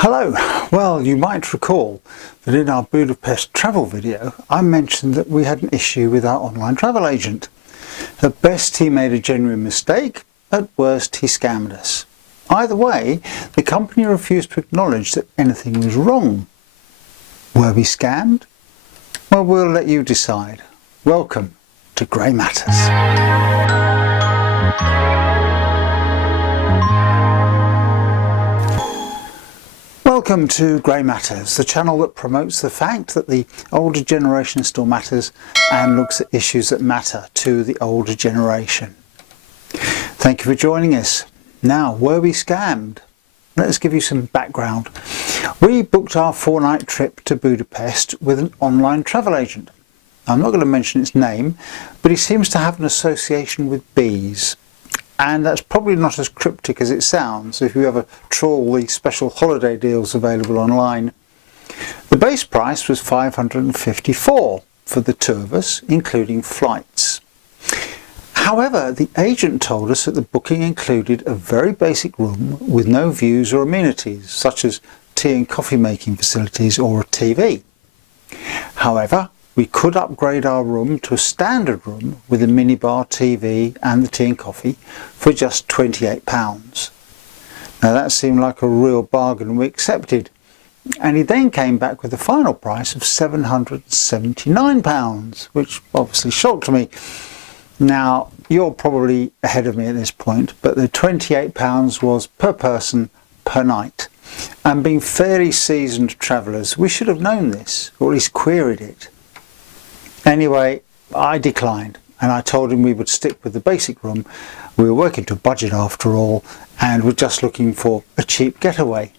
Hello. Well, you might recall that in our Budapest travel video I mentioned that we had an issue with our online travel agent. At best he made a genuine mistake, at worst he scammed us. Either way, the company refused to acknowledge that anything was wrong. Were we scammed? Well, we'll let you decide. Welcome to Grey Matters. Welcome to Grey Matters, the channel that promotes the fact that the older generation still matters and looks at issues that matter to the older generation. Thank you for joining us. Now, were we scammed? Let's give you some background. We booked our 4-night trip to Budapest with an online travel agent. I'm not going to mention its name, but he seems to have an association with bees. And that's probably not as cryptic as it sounds if you ever trawl the special holiday deals available online. The base price was $554 for the two of us, including flights. However, the agent told us that the booking included a very basic room with no views or amenities, such as tea and coffee making facilities or a TV. However, we could upgrade our room to a standard room with a minibar, TV and the tea and coffee for just £28. Now that seemed like a real bargain and we accepted. And he then came back with a final price of £779, which obviously shocked me. Now, you're probably ahead of me at this point, but the £28 was per person per night. And being fairly seasoned travellers, we should have known this, or at least queried it. Anyway, I declined and I told him we would stick with the basic room. We were working to a budget after all and were just looking for a cheap getaway.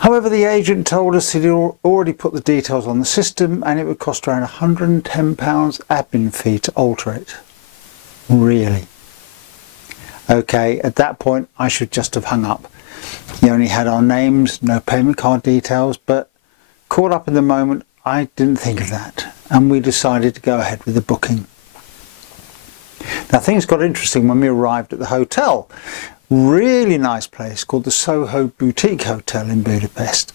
However, the agent told us he'd already put the details on the system and it would cost around £110 admin fee to alter it. Really? Okay, at that point I should just have hung up. He only had our names, no payment card details, but caught up in the moment I didn't think of that and we decided to go ahead with the booking. Now things got interesting when we arrived at the hotel. Really nice place called the Soho Boutique Hotel in Budapest.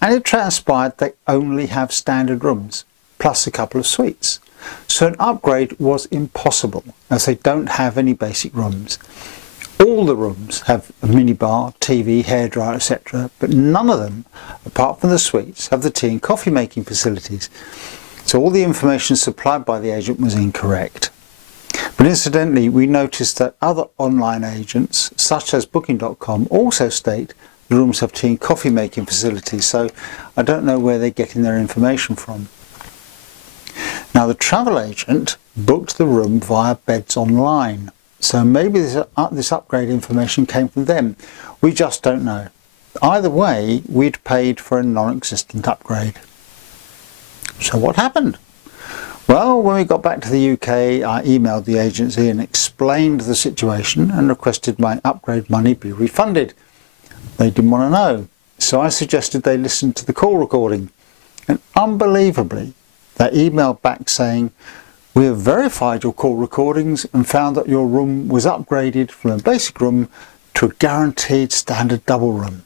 And it transpired they only have standard rooms, plus a couple of suites. So an upgrade was impossible as they don't have any basic rooms. All the rooms have a minibar, TV, hairdryer, etc. but none of them, apart from the suites, have the tea and coffee making facilities. So all the information supplied by the agent was incorrect. But incidentally, we noticed that other online agents, such as Booking.com, also state the rooms have tea and coffee making facilities, so I don't know where they're getting their information from. Now the travel agent booked the room via Beds Online. So maybe this upgrade information came from them. We just don't know. Either way, we'd paid for a non-existent upgrade. So what happened? Well, when we got back to the UK, I emailed the agency and explained the situation and requested my upgrade money be refunded. They didn't want to know. So I suggested they listen to the call recording. And unbelievably, they emailed back saying, "We have verified your call recordings and found that your room was upgraded from a basic room to a guaranteed standard double room."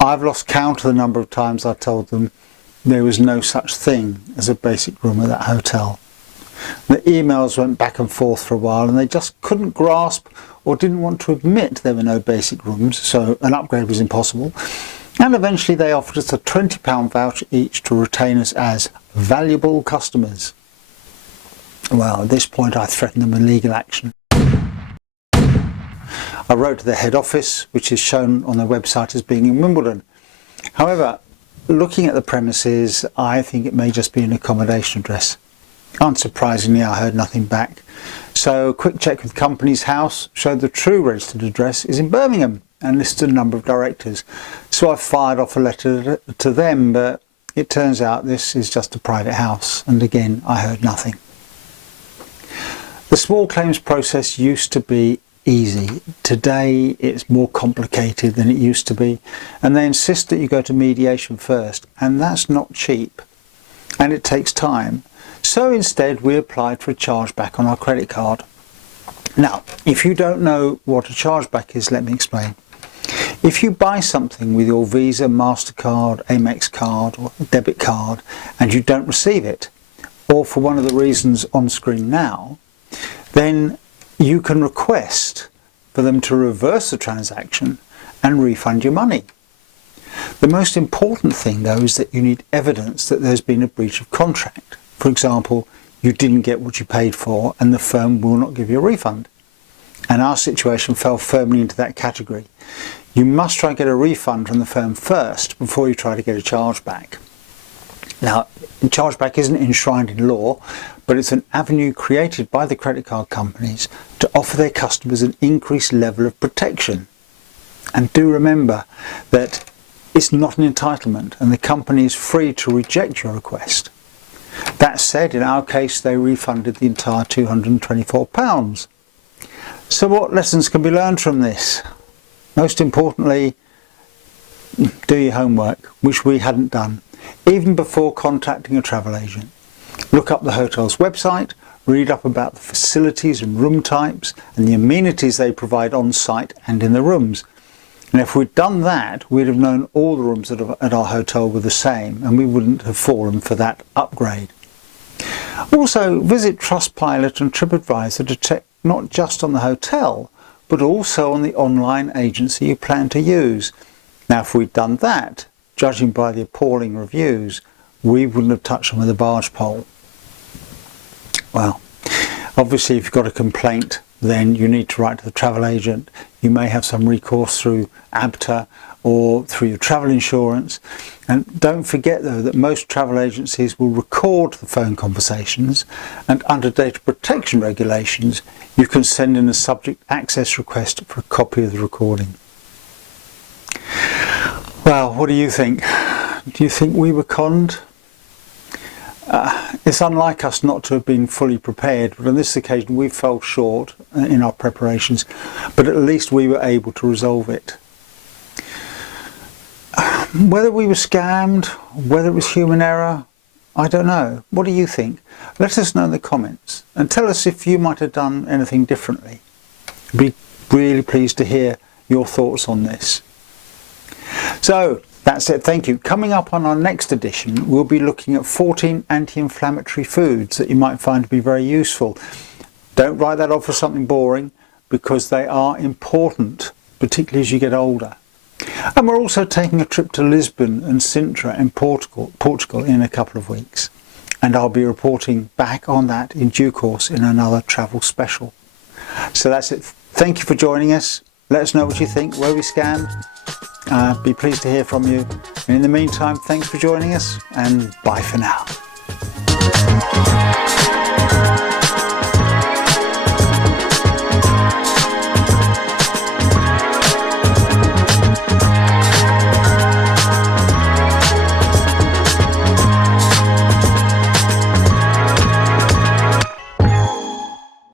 I've lost count of the number of times I told them there was no such thing as a basic room at that hotel. The emails went back and forth for a while and they just couldn't grasp or didn't want to admit there were no basic rooms, so an upgrade was impossible. And eventually they offered us a £20 voucher each to retain us as valuable customers. Well, at this point I threatened them with legal action. I wrote to the head office, which is shown on their website as being in Wimbledon. However, looking at the premises, I think it may just be an accommodation address. Unsurprisingly, I heard nothing back. So a quick check with Companies House showed the true registered address is in Birmingham and listed a number of directors. So I fired off a letter to them, but it turns out this is just a private house, and again I heard nothing. The small claims process used to be easy. Today it's more complicated than it used to be, and they insist that you go to mediation first, and that's not cheap and it takes time. So instead we applied for a chargeback on our credit card. Now, if you don't know what a chargeback is, let me explain. If you buy something with your Visa, MasterCard, Amex card or debit card and you don't receive it, or for one of the reasons on screen now, then you can request for them to reverse the transaction and refund your money. The most important thing though is that you need evidence that there's been a breach of contract. For example, you didn't get what you paid for and the firm will not give you a refund. And our situation fell firmly into that category. You must try and get a refund from the firm first before you try to get a chargeback. Now, chargeback isn't enshrined in law, but it's an avenue created by the credit card companies to offer their customers an increased level of protection. And do remember that it's not an entitlement and the company is free to reject your request. That said, in our case, they refunded the entire £224. So what lessons can be learned from this? Most importantly, do your homework, which we hadn't done, even before contacting a travel agent. Look up the hotel's website, read up about the facilities and room types and the amenities they provide on site and in the rooms. And if we'd done that, we'd have known all the rooms at our hotel were the same and we wouldn't have fallen for that upgrade. Also, visit Trustpilot and TripAdvisor to check not just on the hotel, but also on the online agency you plan to use. Now, if we'd done that, judging by the appalling reviews, we wouldn't have touched them with a barge pole. Well, obviously if you've got a complaint, then you need to write to the travel agent. You may have some recourse through ABTA or through your travel insurance. And don't forget though that most travel agencies will record the phone conversations, and under data protection regulations you can send in a subject access request for a copy of the recording. Well, what do you think? Do you think we were conned? It's unlike us not to have been fully prepared, but on this occasion we fell short in our preparations, but at least we were able to resolve it. Whether we were scammed, whether it was human error, I don't know. What do you think? Let us know in the comments and tell us if you might have done anything differently. I'd be really pleased to hear your thoughts on this. So that's it, thank you. Coming up on our next edition, we'll be looking at 14 anti-inflammatory foods that you might find to be very useful. Don't write that off as something boring, because they are important, particularly as you get older. And we're also taking a trip to Lisbon and Sintra in Portugal in a couple of weeks. And I'll be reporting back on that in due course in another travel special. So that's it. Thank you for joining us. Let us know what you think. Were we scammed? Be pleased to hear from you. And in the meantime, thanks for joining us and bye for now.